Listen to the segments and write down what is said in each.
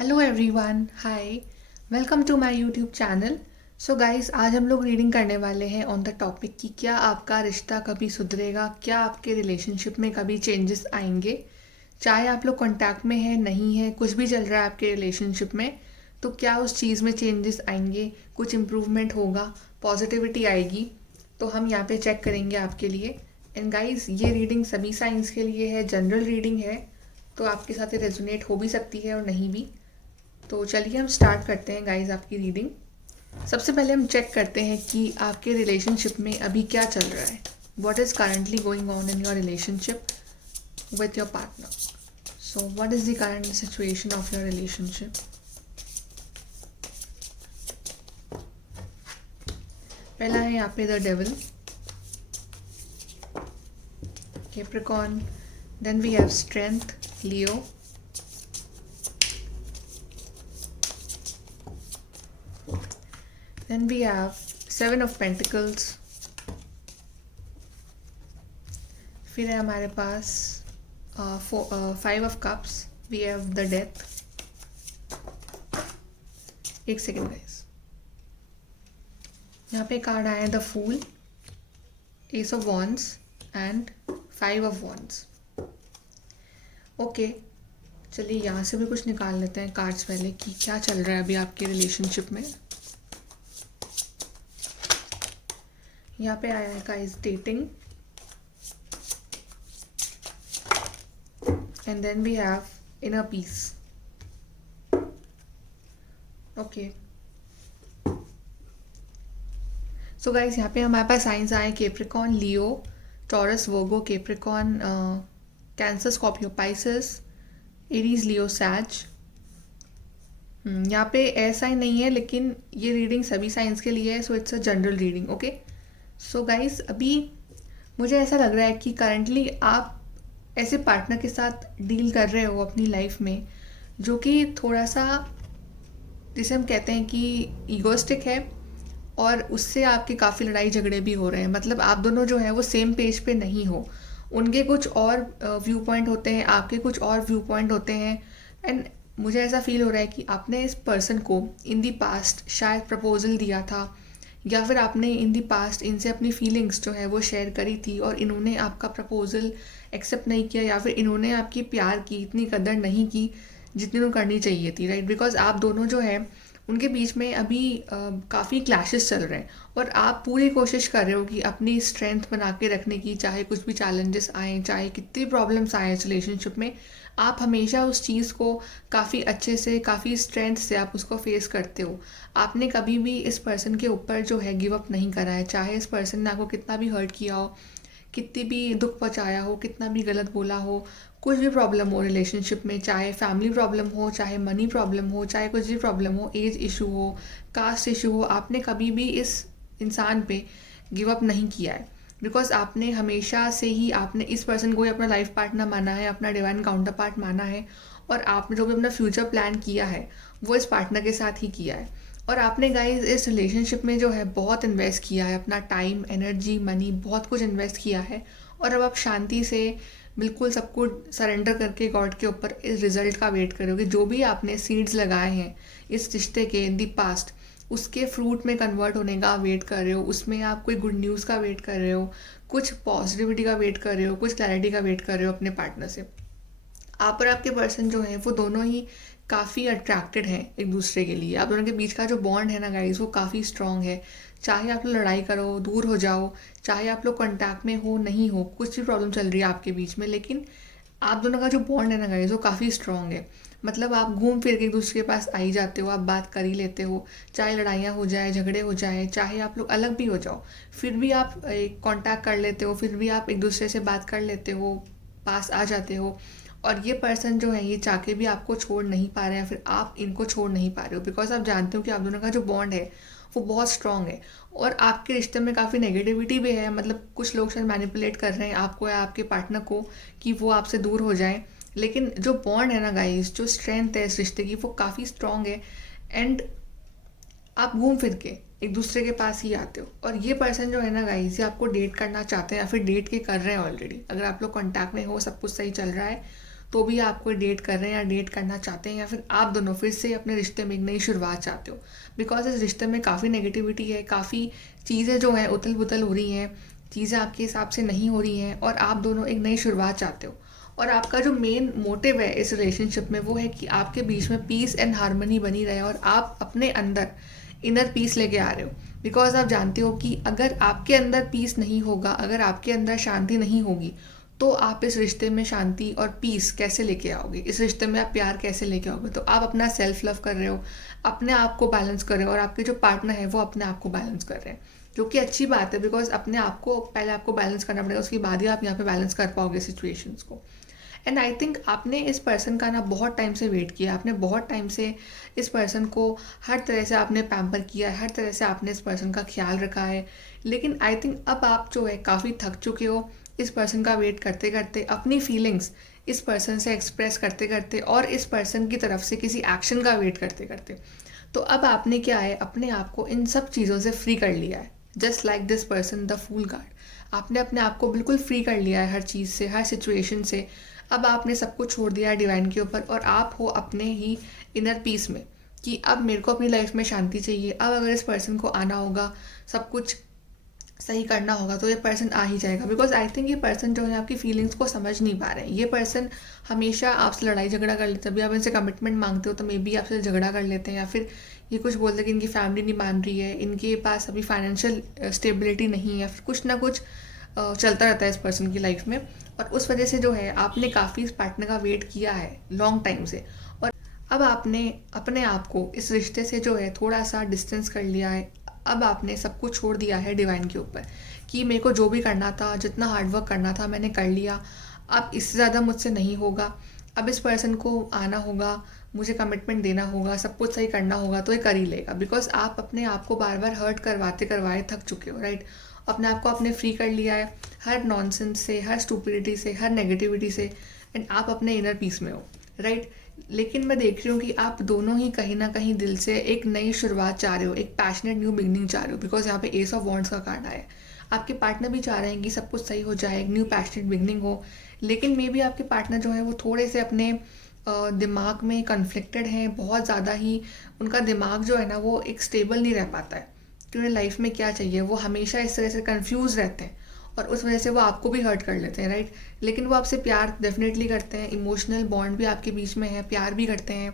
Hello everyone, hi, welcome to my YouTube channel. So guys, आज हम लोग reading करने वाले हैं ऑन द टॉपिक कि क्या आपका रिश्ता कभी सुधरेगा, क्या आपके रिलेशनशिप में कभी चेंजेस आएंगे। चाहे आप लोग कांटेक्ट में हैं, नहीं है, कुछ भी चल रहा है आपके रिलेशनशिप में, तो क्या उस चीज़ में चेंजेस आएंगे, कुछ इम्प्रूवमेंट होगा, पॉजिटिविटी आएगी। तो हम यहाँ पे चेक करेंगे आपके लिए। एंड गाइस, ये रीडिंग सभी साइंस के लिए है, जनरल रीडिंग है, तो आपके साथ ये रेजोनेट हो भी सकती है और नहीं भी। तो चलिए हम स्टार्ट करते हैं गाइस आपकी रीडिंग। सबसे पहले हम चेक करते हैं कि आपके रिलेशनशिप में अभी क्या चल रहा है। What is currently going on in your relationship with your partner. So what is the current situation of your relationship. पहला है यहाँ पे the devil, Capricorn, then we have strength, Leo, then we have Seven of Pentacles, फिर है हमारे पास Five of Cups, we have the Death। एक second guys, यहाँ पे कार्ड आया है the fool, ace of wands and five of wands. Okay, चलिए यहाँ से भी कुछ निकाल लेते हैं कार्ड्स पहले कि क्या चल रहा है अभी आपके रिलेशनशिप में। यहाँ पे आया है guys dating, and then we have inner peace. Okay, so guys यहाँ पे हमारे पास साइंस आए Capricorn, Leo, Taurus, Virgo, Capricorn, Cancer, Scorpio, Pisces, Aries, Leo, Sag. यहाँ पे ऐसा ही नहीं है, लेकिन ये रीडिंग सभी साइंस के लिए है, so it's a general reading. Okay, so guys अभी मुझे ऐसा लग रहा है कि करंटली आप ऐसे पार्टनर के साथ डील कर रहे हो अपनी लाइफ में जो कि थोड़ा सा, जिसे हम कहते हैं कि ईगोइस्टिक है, और उससे आपके काफ़ी लड़ाई झगड़े भी हो रहे हैं। मतलब आप दोनों जो है वो सेम पेज पे नहीं हो। उनके कुछ और व्यू पॉइंट होते हैं, आपके कुछ और व्यू पॉइंट होते हैं। एंड मुझे ऐसा फील हो रहा है कि आपने इस पर्सन को इन दी पास्ट शायद प्रपोजल दिया था, या फिर आपने इन दी पास्ट इनसे अपनी फीलिंग्स जो है वो शेयर करी थी और इन्होंने आपका प्रपोजल एक्सेप्ट नहीं किया, या फिर इन्होंने आपकी प्यार की इतनी कदर नहीं की जितनी उन्हें करनी चाहिए थी, राइट। बिकॉज आप दोनों जो है उनके बीच में अभी काफ़ी क्लैशेस चल रहे हैं, और आप पूरी कोशिश कर रहे हो कि अपनी स्ट्रेंथ बना के रखने की, चाहे कुछ भी चैलेंजेस आए, चाहे कितनी प्रॉब्लम्स आए इस रिलेशनशिप में, आप हमेशा उस चीज़ को काफ़ी अच्छे से, काफ़ी स्ट्रेंथ से आप उसको फेस करते हो। आपने कभी भी इस पर्सन के ऊपर जो है गिव अप नहीं करा है, चाहे इस पर्सन ने आपको कितना भी हर्ट किया हो, कितनी भी दुख पहुँचाया हो, कितना भी गलत बोला हो, कुछ भी प्रॉब्लम हो रिलेशनशिप में, चाहे फैमिली प्रॉब्लम हो, चाहे मनी प्रॉब्लम हो, चाहे कुछ भी प्रॉब्लम हो, एज इशू हो, कास्ट इशू हो, आपने कभी भी इस इंसान पे गिव अप नहीं किया है। बिकॉज आपने हमेशा से ही आपने इस पर्सन को ही अपना लाइफ पार्टनर माना है, अपना डिवाइन काउंटर पार्ट माना है, और आपने जो भी अपना फ्यूचर प्लान किया है वो इस पार्टनर के साथ ही किया है। और आपने गाइस इस रिलेशनशिप में जो है बहुत इन्वेस्ट किया है, अपना टाइम, एनर्जी, मनी, बहुत कुछ इन्वेस्ट किया है, और अब आप शांति से बिल्कुल सब कुछ सरेंडर करके गॉड के ऊपर इस रिजल्ट का वेट करोगे। जो भी आपने सीड्स लगाए हैं इस रिश्ते के इन दी पास्ट, उसके फ्रूट में कन्वर्ट होने का वेट कर रहे हो, उसमें आप कोई गुड न्यूज़ का वेट कर रहे हो, कुछ पॉजिटिविटी का वेट कर रहे हो, कुछ क्लैरिटी का वेट कर रहे हो अपने पार्टनर से। आप और आपके पर्सन जो है वो दोनों ही काफ़ी अट्रैक्टेड हैं एक दूसरे के लिए। आप दोनों के बीच का जो बॉन्ड है ना गाइस, वो काफ़ी स्ट्रॉन्ग है। चाहे आप लोग लड़ाई करो, दूर हो जाओ, चाहे आप लोग कॉन्टैक्ट में हो, नहीं हो, कुछ भी प्रॉब्लम चल रही है आपके बीच में, लेकिन आप दोनों का जो बॉन्ड है ना गाइस, वो काफ़ी स्ट्रॉन्ग है। मतलब आप घूम फिर के एक दूसरे के पास आ ही जाते हो, आप बात कर ही लेते हो, चाहे लड़ाइयाँ हो जाए, झगड़े हो जाए, चाहे आप लोग अलग भी हो जाओ, फिर भी आप कांटेक्ट कर लेते हो, फिर भी आप एक दूसरे से बात कर लेते हो, पास आ जाते हो। और ये पर्सन जो है ये चाह के भी आपको छोड़ नहीं पा रहे हैं, फिर आप इनको छोड़ नहीं पा रहे हो, बिकॉज आप जानते हो कि आप दोनों का जो बॉन्ड है वो बहुत स्ट्रॉन्ग है। और आपके रिश्ते में काफ़ी नेगेटिविटी भी है, मतलब कुछ लोग शायद मैनिपुलेट कर रहे हैं आपको या आपके पार्टनर को कि वो आपसे दूर हो जाए, लेकिन जो बॉन्ड है ना गाइस, जो स्ट्रेंथ है इस रिश्ते की, वो काफ़ी स्ट्रॉन्ग है। एंड आप घूम फिर के एक दूसरे के पास ही आते हो। और ये पर्सन जो है ना गाइस, ये आपको डेट करना चाहते हैं या फिर डेट के कर रहे हैं ऑलरेडी। अगर आप लोग कॉन्टैक्ट में हो, सब कुछ सही चल रहा है, तो भी आप कोई डेट कर रहे हैं या डेट करना चाहते हैं, या फिर आप दोनों फिर से अपने रिश्ते में एक नई शुरुआत चाहते हो, बिकॉज इस रिश्ते में काफ़ी नेगेटिविटी है, काफ़ी चीज़ें जो हैं उथल पुथल हो रही हैं, चीज़ें आपके हिसाब से नहीं हो रही हैं, और आप दोनों एक नई शुरुआत चाहते हो। और आपका जो मेन मोटिव है इस रिलेशनशिप में वो है कि आपके बीच में पीस एंड हारमनी बनी रहे, और आप अपने अंदर इनर पीस लेके आ रहे हो। बिकॉज आप जानते हो कि अगर आपके अंदर पीस नहीं होगा, अगर आपके अंदर शांति नहीं होगी, तो आप इस रिश्ते में शांति और पीस कैसे लेके आओगे, इस रिश्ते में आप प्यार कैसे लेके आओगे। तो आप अपना सेल्फ लव कर रहे हो, अपने आप को बैलेंस कर रहे हो, और आपके जो पार्टनर है वो अपने आप को बैलेंस कर रहे हैं, जो कि अच्छी बात है। बिकॉज अपने आप को पहले आपको बैलेंस करना पड़ेगा, उसके बाद ही आप यहाँ पे बैलेंस कर पाओगे सिचुएशंस को। एंड आई थिंक आपने इस पर्सन का ना बहुत टाइम से वेट किया, आपने बहुत टाइम से इस पर्सन को हर तरह से आपने पैम्पर किया है, हर तरह से आपने इस पर्सन का ख्याल रखा है। लेकिन आई थिंक अब आप जो है काफ़ी थक चुके हो इस पर्सन का वेट करते करते, अपनी फीलिंग्स इस पर्सन से एक्सप्रेस करते करते, और इस पर्सन की तरफ से किसी एक्शन का वेट करते करते। तो अब आपने क्या है, अपने आप को इन सब चीज़ों से फ्री कर लिया है, just like this person the fool card. आपने अपने आप को बिल्कुल फ्री कर लिया है हर चीज़ से, हर सिचुएशन से। अब आपने सब कुछ छोड़ दिया है डिवाइन के ऊपर, और आप हो अपने ही इनर पीस में कि अब मेरे को अपनी लाइफ में शांति चाहिए। अब अगर इस पर्सन को आना होगा, सब कुछ सही करना होगा, तो ये पर्सन आ ही जाएगा। बिकॉज आई थिंक ये पर्सन जो है आपकी फीलिंग्स को समझ नहीं पा रहे हैं। ये पर्सन हमेशा आपसे लड़ाई झगड़ा कर लेते हैं। जब भी आप इनसे कमिटमेंट मांगते हो तो मे बी आपसे झगड़ा कर लेते हैं, या फिर ये कुछ बोलते हैं कि इनकी फैमिली नहीं मान रही है, इनके पास अभी फाइनेंशियल स्टेबिलिटी नहीं है, या फिर कुछ ना कुछ चलता रहता है इस पर्सन की लाइफ में। और उस वजह से जो है आपने काफ़ी इस पार्टनर का वेट किया है लॉन्ग टाइम से, और अब आपने अपने आप को इस रिश्ते से जो है थोड़ा सा डिस्टेंस कर लिया है। अब आपने सब कुछ छोड़ दिया है डिवाइन के ऊपर कि मेरे को जो भी करना था, जितना हार्डवर्क करना था मैंने कर लिया, अब इससे ज़्यादा मुझसे नहीं होगा। अब इस पर्सन को आना होगा, मुझे कमिटमेंट देना होगा, सब कुछ सही करना होगा, तो ये कर ही लेगा। बिकॉज आप अपने आप को बार बार हर्ट करवाते करवाए थक चुके हो, राइट। अपने आप को आपने फ्री कर लिया है हर नॉनसेंस से, हर स्टूपिडिटी से, हर नेगेटिविटी से, एंड आप अपने इनर पीस में हो, राइट। लेकिन मैं देख रही हूँ कि आप दोनों ही कहीं ना कहीं दिल से एक नई शुरुआत चाह रहे हो, एक पैशनेट न्यू बिगनिंग चाह रहे हो। बिकॉज यहाँ पे एस ऑफ वॉन्ड्स का कार्ड आया है। आपके पार्टनर भी चाह रहे हैं कि सब कुछ सही हो जाए, एक न्यू पैशनेट बिगनिंग हो। लेकिन मे बी आपके पार्टनर जो है वो थोड़े से अपने दिमाग में कन्फ्लिक्टेड हैं, बहुत ज़्यादा ही उनका दिमाग जो है ना वो एक स्टेबल नहीं रह पाता है कि उन्हें लाइफ में क्या चाहिए। वो हमेशा इस तरह से कंफ्यूज रहते हैं, और उस वजह से वो आपको भी हर्ट कर लेते हैं, राइट। लेकिन वो आपसे प्यार डेफिनेटली करते हैं, इमोशनल बॉन्ड भी आपके बीच में है, प्यार भी करते हैं,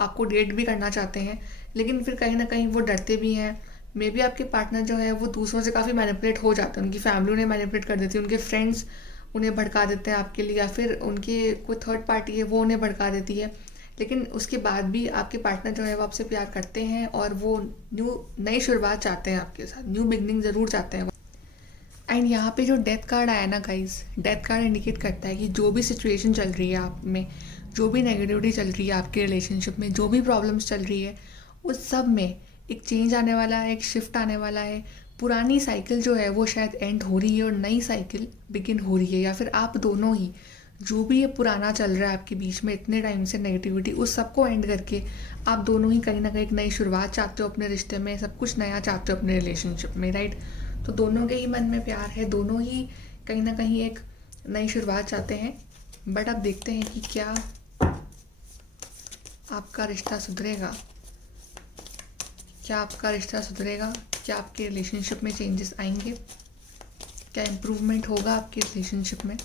आपको डेट भी करना चाहते हैं। लेकिन फिर कहीं ना कहीं वो डरते भी हैं। मे बी आपके पार्टनर जो है वो दूसरों से काफ़ी मैनिपुलेट हो जाते हैं, उनकी फैमिली उन्हें मैनिपुलेट कर देती है, उनके फ्रेंड्स उन्हें भड़का देते हैं आपके लिए, या फिर उनके कोई थर्ड पार्टी है वो उन्हें भड़का देती है। लेकिन उसके बाद भी आपके पार्टनर जो है वो आपसे प्यार करते हैं, और वो नई शुरुआत चाहते हैं आपके साथ, न्यू बिगनिंग ज़रूर चाहते हैं। एंड यहाँ पे जो डेथ कार्ड आया ना गाइस, डेथ कार्ड इंडिकेट करता है कि जो भी सिचुएशन चल रही है आप में, जो भी नेगेटिविटी चल रही है आपके रिलेशनशिप में, जो भी प्रॉब्लम्स चल रही है, उस सब में एक चेंज आने वाला है, एक शिफ्ट आने वाला है। पुरानी साइकिल जो है वो शायद एंड हो रही है और नई साइकिल बिगिन हो रही है, या फिर आप दोनों ही जो भी ये पुराना चल रहा है आपके बीच में इतने टाइम से नेगेटिविटी, उस सबको एंड करके आप दोनों ही कहीं ना कहीं एक नई शुरुआत चाहते हो अपने रिश्ते में, सब कुछ नया चाहते हो अपने रिलेशनशिप में, राइट। तो दोनों के ही मन में प्यार है, दोनों ही कहीं ना कहीं एक नई शुरुआत चाहते हैं। बट अब देखते हैं कि क्या आपका रिश्ता सुधरेगा, क्या आपका रिश्ता सुधरेगा, क्या आपके रिलेशनशिप में चेंजेस आएंगे, क्या इम्प्रूवमेंट होगा आपके रिलेशनशिप में।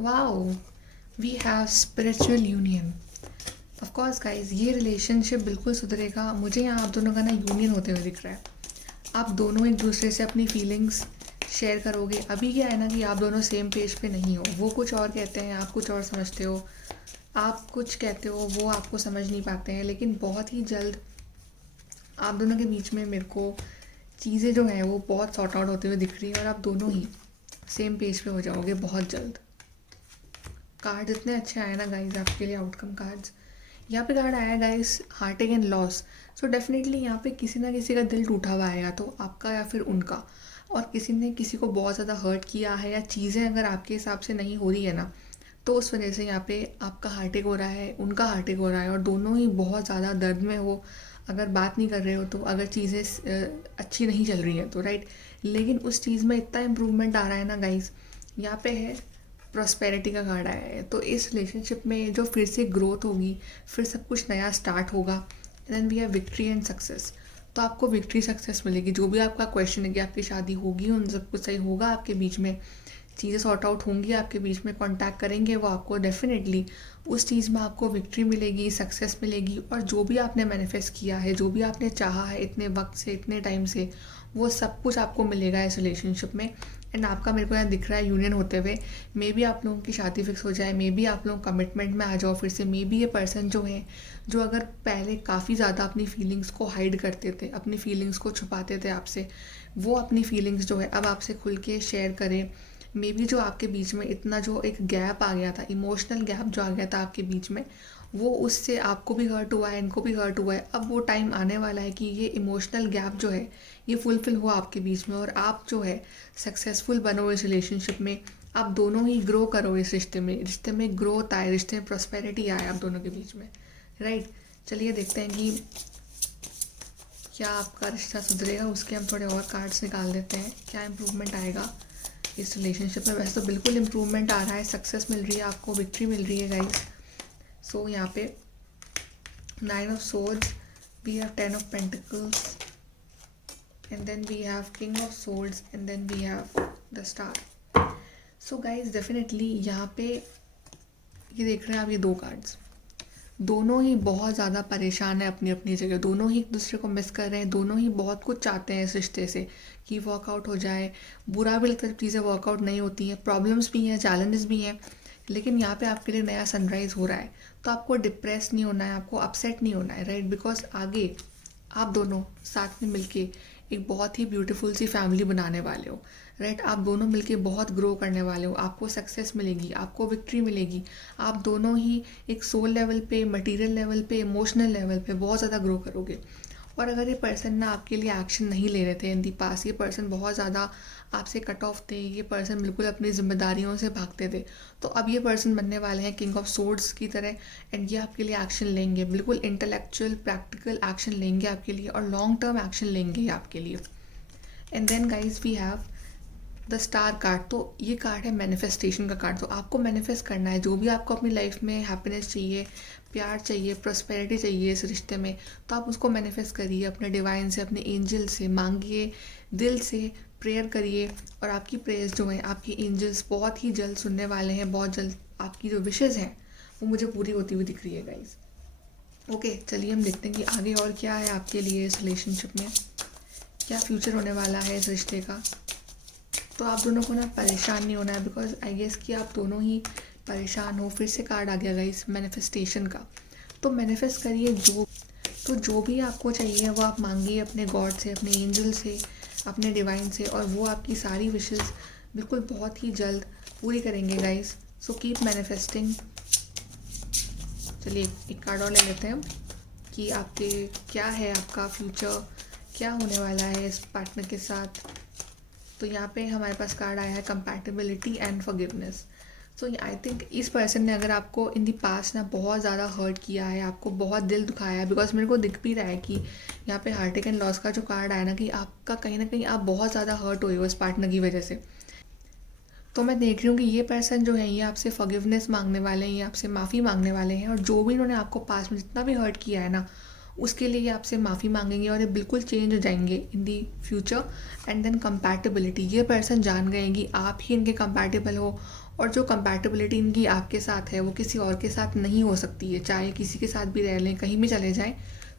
Wow, we have spiritual union. Of course guys, ये रिलेशनशिप बिल्कुल सुधरेगा। मुझे यहाँ आप दोनों का ना यूनियन होते हुए दिख रहा है। आप दोनों एक दूसरे से अपनी फीलिंग्स शेयर करोगे। अभी क्या है ना कि आप दोनों सेम पेज पे नहीं हो, वो कुछ और कहते हैं, आप कुछ और समझते हो, आप कुछ कहते हो, वो आपको समझ नहीं पाते हैं। लेकिन बहुत ही जल्द आप दोनों के बीच में मेरे को चीज़ें जो हैं वो बहुत सॉर्ट आउट होते हुए दिख रही है, और आप दोनों ही सेम पेज पे हो जाओगे बहुत जल्द। कार्ड इतने अच्छे आए ना गाइज आपके लिए, आउटकम कार्ड्स। यहाँ पे कार्ड आया guys, Heartect and loss. So definitely यहाँ पे किसी ना किसी का दिल टूटा हुआ आएगा, तो आपका या फिर उनका, और किसी ने किसी को बहुत ज़्यादा हर्ट किया है, या चीज़ें अगर आपके हिसाब से नहीं हो रही है ना, तो उस वजह से यहाँ पे आपका हार्टेक हो रहा है, उनका हार्टेक हो रहा है, और दोनों ही बहुत ज़्यादा दर्द में हो। अगर बात नहीं कर रहे हो तो, अगर चीज़ें अच्छी नहीं चल रही है तो, राइट। लेकिन उस चीज़ में इतना इम्प्रूवमेंट आ रहा है ना गाइस। यहाँ पे है प्रॉस्पेरिटी का कार्ड आया है। तो इस रिलेशनशिप में जो फिर से ग्रोथ होगी, फिर सब कुछ नया स्टार्ट होगा। Then we have victory and success. तो आपको विक्ट्री सक्सेस मिलेगी। जो भी आपका क्वेश्चन है कि आपकी शादी होगी, उन सब कुछ सही होगा आपके बीच में, चीज़ें सॉर्ट आउट होंगी आपके बीच में, कांटेक्ट करेंगे वो आपको, डेफिनेटली उस चीज़ में आपको विक्ट्री मिलेगी, सक्सेस मिलेगी। और जो भी आपने मैनिफेस्ट किया है, जो भी आपने चाहा है इतने वक्त से, इतने टाइम से, वो सब कुछ आपको मिलेगा इस रिलेशनशिप में। एंड आपका मेरे को यहाँ दिख रहा है यूनियन होते हुए। मे बी आप लोगों की शादी फिक्स हो जाए, मे बी आप लोग कमिटमेंट में आ जाओ फिर से। मे बी ये पर्सन जो है, जो अगर पहले काफ़ी ज़्यादा अपनी फीलिंग्स को हाइड करते थे, अपनी फीलिंग्स को छुपाते थे आपसे, वो अपनी फीलिंग्स जो है अब आपसे खुल के शेयर करें। मे बी जो आपके बीच में इतना जो एक गैप आ गया था, इमोशनल गैप जो आ गया था आपके बीच में, वो उससे आपको भी हर्ट हुआ है, इनको भी हर्ट हुआ है। अब वो टाइम आने वाला है कि ये इमोशनल गैप जो है ये फुलफिल हुआ आपके बीच में, और आप जो है सक्सेसफुल बनो इस रिलेशनशिप में। आप दोनों ही ग्रो करो इस रिश्ते में ग्रोथ आए, रिश्ते में प्रॉस्पेरिटी आए आप दोनों के बीच में, राइट। चलिए देखते हैं कि क्या आपका रिश्ता सुधरेगा। उसके हम थोड़े और कार्ड्स निकाल देते हैं, क्या इम्प्रूवमेंट आएगा इस रिलेशनशिप में। वैसे तो बिल्कुल इम्प्रूवमेंट आ रहा है, सक्सेस मिल रही है आपको, विक्ट्री मिल रही है गाइस। सो यहाँ पे 9 of swords, we have 10 of pentacles, and then we have king of swords, and then we have the star. So guys definitely यहाँ पे ये देख रहे हैं आप, ये 2 कार्ड्स दोनों ही बहुत ज़्यादा परेशान है अपनी अपनी जगह। दोनों ही एक दूसरे को मिस कर रहे हैं, दोनों ही बहुत कुछ चाहते हैं इस रिश्ते से कि वर्कआउट हो जाए। बुरा भी लगता है जब चीज़ें वर्कआउट नहीं होती हैं, प्रॉब्लम्स भी हैं, चैलेंजेस भी हैं। लेकिन यहाँ पे आपके लिए नया सनराइज़ हो रहा है, तो आपको डिप्रेस नहीं होना है, आपको अपसेट नहीं होना है, राइट। बिकॉज आगे आप दोनों साथ में मिलके एक बहुत ही ब्यूटीफुल सी फैमिली बनाने वाले हो, राइट। आप दोनों मिलके बहुत ग्रो करने वाले हो, आपको सक्सेस मिलेगी, आपको विक्ट्री मिलेगी। आप दोनों ही एक सोल लेवल पे, मटेरियल लेवल पे, इमोशनल लेवल पे बहुत ज़्यादा ग्रो करोगे। और अगर ये पर्सन ना आपके लिए एक्शन नहीं ले रहे थे इन दी पास, ये पर्सन बहुत ज़्यादा आपसे कट ऑफ थे, ये पर्सन बिल्कुल अपनी जिम्मेदारियों से भागते थे, तो अब ये पर्सन बनने वाले हैं किंग ऑफ सोर्ड्स की तरह। एंड ये आपके लिए एक्शन लेंगे, बिल्कुल इंटेलेक्चुअल प्रैक्टिकल एक्शन लेंगे आपके लिए, और लॉन्ग टर्म एक्शन लेंगे आपके लिए। And then guys we have the star card. तो ये कार्ड है मैनिफेस्टेशन का कार्ड। तो आपको मैनिफेस्ट करना है जो भी आपको अपनी लाइफ में हैप्पीनेस चाहिए, प्यार चाहिए, प्रॉस्पेरिटी चाहिए इस रिश्ते में, तो आप उसको मैनिफेस्ट करिए अपने डिवाइन से, अपने एंजल से मांगिए, दिल से प्रेयर करिए। और आपकी प्रेयर्स जो हैं, आपकी एंजल्स बहुत ही जल्द सुनने वाले हैं, बहुत जल्द आपकी जो विशेज़ हैं वो मुझे पूरी होती हुई दिख रही है गाइज। ओके, चलिए हम देखते हैं कि आगे और क्या है आपके लिए इस रिलेशनशिप में, क्या फ्यूचर होने वाला है इस रिश्ते का। तो आप दोनों को ना परेशान नहीं होना है, बिकॉज आई गेस कि आप दोनों ही परेशान हो। फिर से कार्ड आ गया गाइस मैनिफेस्टेशन का। तो मैनिफेस्ट करिए जो भी आपको चाहिए वो आप मांगिए अपने गॉड से, अपने एंजल से, अपने डिवाइन से, और वो आपकी सारी विशेस बिल्कुल बहुत ही जल्द पूरी करेंगे गाइस। So keep manifesting. चलिए एक कार्ड और ले लेते हैं कि आपके क्या है, आपका फ्यूचर क्या होने वाला है इस पार्टनर के साथ। तो यहाँ पे हमारे पास कार्ड आया है compatibility and forgiveness. So I think इस पर्सन ने अगर आपको इन दी पास्ट ना बहुत ज़्यादा हर्ट किया है, आपको बहुत दिल दुखाया है, बिकॉज मेरे को दिख भी रहा है कि यहाँ पे हार्ट एंड लॉस का जो कार्ड आया ना, कि आपका कहीं ना कहीं आप बहुत ज़्यादा हर्ट हुए हो इस पार्टनर की वजह से। तो मैं देख रही हूँ कि ये पर्सन जो है ये आपसे फॉरगिवनेस मांगने वाले हैं, ये आपसे माफ़ी मांगने वाले हैं, और जो भी इन्होंने आपको पास्ट में जितना भी हर्ट किया है ना, उसके लिए ये आपसे माफ़ी मांगेंगे और ये बिल्कुल चेंज हो जाएंगे in the future. And then compatibility, ये पर्सन जान गए कि आप ही इनके कंपैटिबल हो, और जो कंपैटिबिलिटी इनकी आपके साथ है वो किसी और के साथ नहीं हो सकती है। चाहे किसी के साथ भी रह लें, कहीं भी चले जाएं,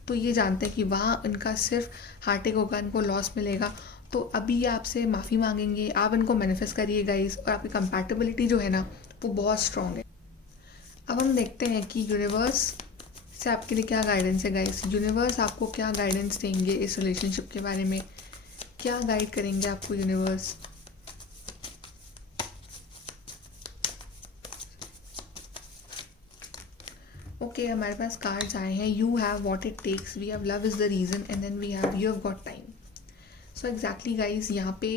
तो ये जानते हैं कि वहाँ इनका सिर्फ हार्टेक होगा, इनको लॉस मिलेगा। तो अभी ये आपसे माफ़ी मांगेंगे, आप इनको मैनिफेस्ट करिए गाइस, और आपकी कंपैटिबिलिटी जो है ना वो बहुत स्ट्रॉन्ग है। अब हम देखते हैं कि यूनिवर्स से आपके लिए क्या गाइडेंस है गाइस। यूनिवर्स आपको क्या गाइडेंस देंगे इस रिलेशनशिप के बारे में, क्या गाइड करेंगे आपको यूनिवर्स। ओके, हमारे पास कार्ड्स आए हैं। You have what it takes, we have love is the reason, and then we have you have got time. So exactly guys, यहाँ पे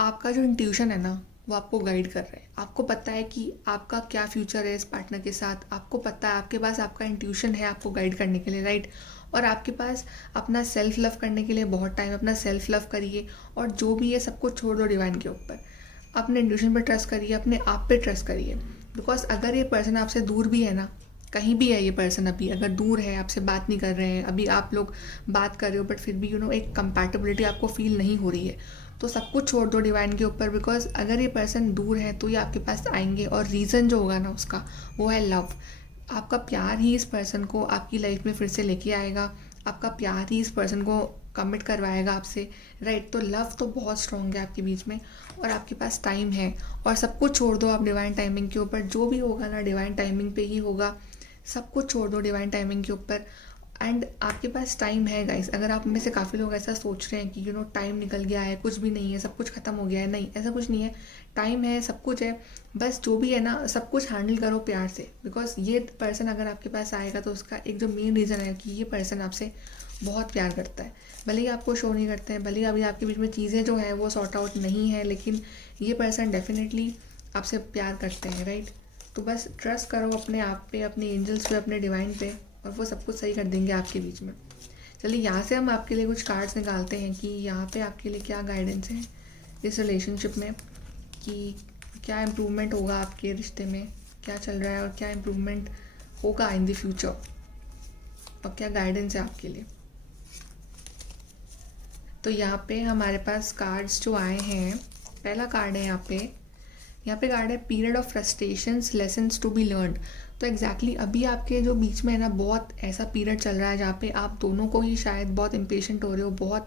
आपका जो इंट्यूशन है ना वो आपको गाइड कर रहा है। आपको पता है कि आपका क्या फ्यूचर है इस पार्टनर के साथ, आपको पता है, आपके पास आपका इंट्यूशन है आपको गाइड करने के लिए, राइट। और आपके पास अपना सेल्फ लव करने के लिए बहुत टाइम, अपना सेल्फ लव करिए, और जो भी है सब कुछ छोड़ दो डिवाइन के ऊपर। अपने इंट्यूशन पे ट्रस्ट करिए, अपने आप पे ट्रस्ट करिए। बिकॉज अगर ये पर्सन आपसे दूर भी है ना, कहीं भी है ये पर्सन, अभी अगर दूर है, आपसे बात नहीं कर रहे हैं, अभी आप लोग बात कर रहे हो बट फिर भी एक कंपैटिबिलिटी आपको फील नहीं हो रही है, तो सब कुछ छोड़ दो डिवाइन के ऊपर। बिकॉज अगर ये पर्सन दूर है तो ये आपके पास आएंगे, और रीज़न जो होगा ना उसका, वो है लव। आपका प्यार ही इस पर्सन को आपकी लाइफ में फिर से लेके आएगा, आपका प्यार ही इस पर्सन को कमिट करवाएगा आपसे, राइट। तो लव तो बहुत स्ट्रॉन्ग है आपके बीच में, और आपके पास टाइम है, और सब कुछ छोड़ दो आप डिवाइन टाइमिंग के ऊपर। जो भी होगा ना डिवाइन टाइमिंग पे ही होगा, सब कुछ छोड़ दो डिवाइन टाइमिंग के ऊपर। एंड आपके पास टाइम है गाइस। अगर आप में से काफ़ी लोग ऐसा सोच रहे हैं कि टाइम निकल गया है, कुछ भी नहीं है, सब कुछ ख़त्म हो गया है, नहीं, ऐसा कुछ नहीं है। टाइम है, सब कुछ है, बस जो भी है ना सब कुछ हैंडल करो प्यार से। बिकॉज ये पर्सन अगर आपके पास आएगा तो उसका एक जो मेन रीज़न है कि ये पर्सन आपसे बहुत प्यार करता है। भले ही आपको शो नहीं करते हैं, भले ही अभी आपके बीच में चीज़ें जो है वो सॉर्ट आउट नहीं है, लेकिन ये पर्सन डेफिनेटली आपसे प्यार करते हैं, राइट। तो बस ट्रस्ट करो अपने आप पे, अपने एंजल्स पे, अपने डिवाइन पे, और वो सब कुछ सही कर देंगे आपके बीच में। चलिए यहाँ से हम आपके लिए कुछ कार्ड्स निकालते हैं कि यहाँ पे आपके लिए क्या गाइडेंस है इस रिलेशनशिप में, कि क्या इम्प्रूवमेंट होगा आपके रिश्ते में, क्या चल रहा है और क्या इम्प्रूवमेंट होगा इन द फ्यूचर, और क्या गाइडेंस है आपके लिए। तो यहाँ पे हमारे पास कार्ड्स जो आए हैं, पहला कार्ड है यहाँ पे कार्ड है period of frustrations lessons to be learned. तो एग्जैक्टली अभी आपके जो बीच में है ना, बहुत ऐसा पीरियड चल रहा है जहाँ पे आप दोनों को ही शायद बहुत इम्पेशेंट हो रहे हो, बहुत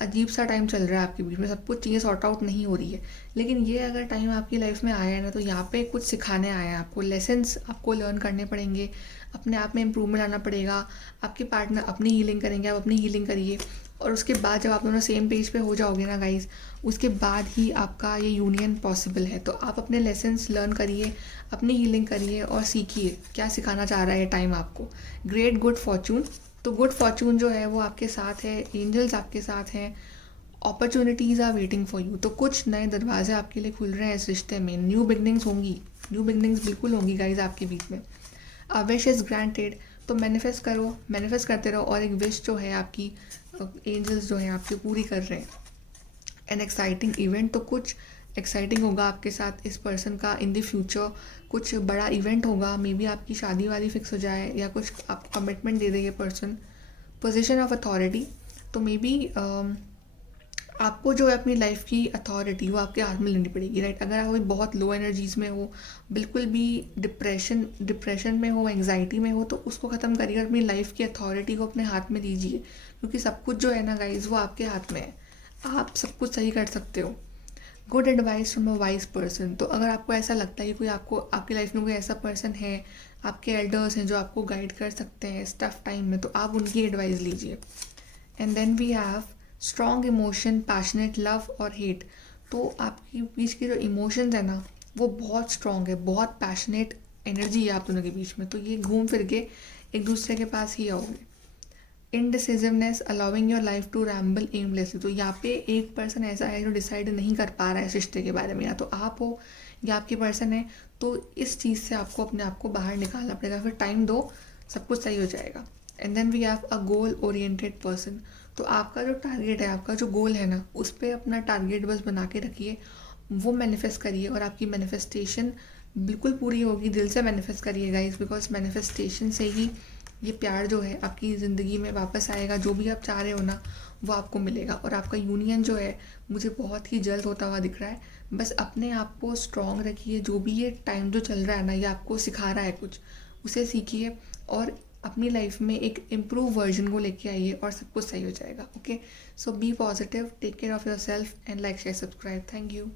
अजीब सा टाइम चल रहा है आपके बीच में, सब कुछ चीज़ें सॉर्ट आउट नहीं हो रही है। लेकिन ये अगर टाइम आपकी लाइफ में आया है ना, तो यहाँ पे कुछ सिखाने आया है आपको, लेसन्स आपको लर्न करने पड़ेंगे, अपने आप में इम्प्रूवमेंट आना पड़ेगा। आपके पार्टनर अपनी हीलिंग करेंगे, आप अपनी हीलिंग करिए, और उसके बाद जब आप दोनों सेम पेज पे हो जाओगे ना गाइज, उसके बाद ही आपका ये यूनियन पॉसिबल है। तो आप अपने लेसन्स लर्न करिए, अपनी हीलिंग करिए, और सीखिए क्या सिखाना चाह रहा है टाइम आपको। ग्रेट गुड फॉर्चून, तो गुड फॉर्चून जो है वो आपके साथ है, एंजल्स आपके साथ हैं, opportunities are waiting for you. तो कुछ नए दरवाजे आपके लिए खुल रहे हैं इस रिश्ते में, न्यू बिगनिंग्स होंगी, न्यू बिगनिंग्स बिल्कुल होंगी गाइज आपके बीच में। विश इज़ ग्रांटेड, तो मैनिफेस्ट करो, मैनिफेस्ट करते रहो, और एक विश जो है आपकी एंजल्स जो हैं आपकी पूरी कर रहे हैं। एन एक्साइटिंग इवेंट, तो कुछ एक्साइटिंग होगा आपके साथ इस पर्सन का इन द फ्यूचर, कुछ बड़ा इवेंट होगा, मे बी आपकी शादी वादी फिक्स हो जाए, या कुछ आपको कमिटमेंट दे दे ये पर्सन। पोजीशन ऑफ अथॉरिटी, तो मे बी आपको जो है अपनी लाइफ की अथॉरिटी वो आपके हाथ में लेनी पड़ेगी, राइट। अगर आप बहुत लो एनर्जीज़ में हो, बिल्कुल भी डिप्रेशन में हो, एंग्जाइटी में हो, तो उसको ख़त्म करिए और अपनी लाइफ की अथॉरिटी को अपने हाथ में लीजिए, क्योंकि सब कुछ जो है ना गाइज वो आपके हाथ में है, आप सब कुछ सही कर सकते हो। Good advice from a wise person, तो अगर आपको ऐसा लगता है कि कोई आपको आपकी लाइफ में कोई ऐसा पर्सन है, आपके एल्डर्स हैं जो आपको गाइड कर सकते हैं इस टफ टाइम में, तो आप उनकी एडवाइस लीजिए। And then we have strong emotion, passionate love और हेट, तो आपके बीच के जो इमोशंस है ना वो बहुत स्ट्रॉन्ग है, बहुत पैशनेट एनर्जी है आप दोनों के बीच में, तो ये घूम फिर के एक दूसरे के पास ही आओगे। Indecisiveness, allowing your life to ramble aimlessly, तो यहाँ पे एक पर्सन ऐसा है जो डिसाइड नहीं कर पा रहा है इस रिश्ते के बारे में, या तो आप हो या आपकी पर्सन है, तो इस चीज़ से आपको अपने आप को बाहर निकालना पड़ेगा, फिर टाइम दो, सब कुछ सही हो जाएगा। And then we have a goal oriented person, तो आपका जो टारगेट है, आपका जो गोल है ना, उस पर अपना टारगेट बस बना के रखिए, वो मैनिफेस्ट करिए, और आपकी मैनिफेस्टेशन बिल्कुल पूरी होगी। दिल से मैनिफेस्ट करिए गाइस, बिकॉज मैनिफेस्टेशन से ही ये प्यार जो है आपकी ज़िंदगी में वापस आएगा, जो भी आप चाह रहे हो ना वो आपको मिलेगा, और आपका यूनियन जो है मुझे बहुत ही जल्द होता हुआ दिख रहा है। बस अपने आप को स्ट्रॉन्ग रखिए, जो भी ये टाइम जो चल रहा है ना, ये आपको सिखा रहा है कुछ, उसे सीखिए, और अपनी लाइफ में एक इम्प्रूव वर्जन को लेके आइए, और सब कुछ सही हो जाएगा। Okay, so be positive, take care of your self, and like share subscribe. Thank you.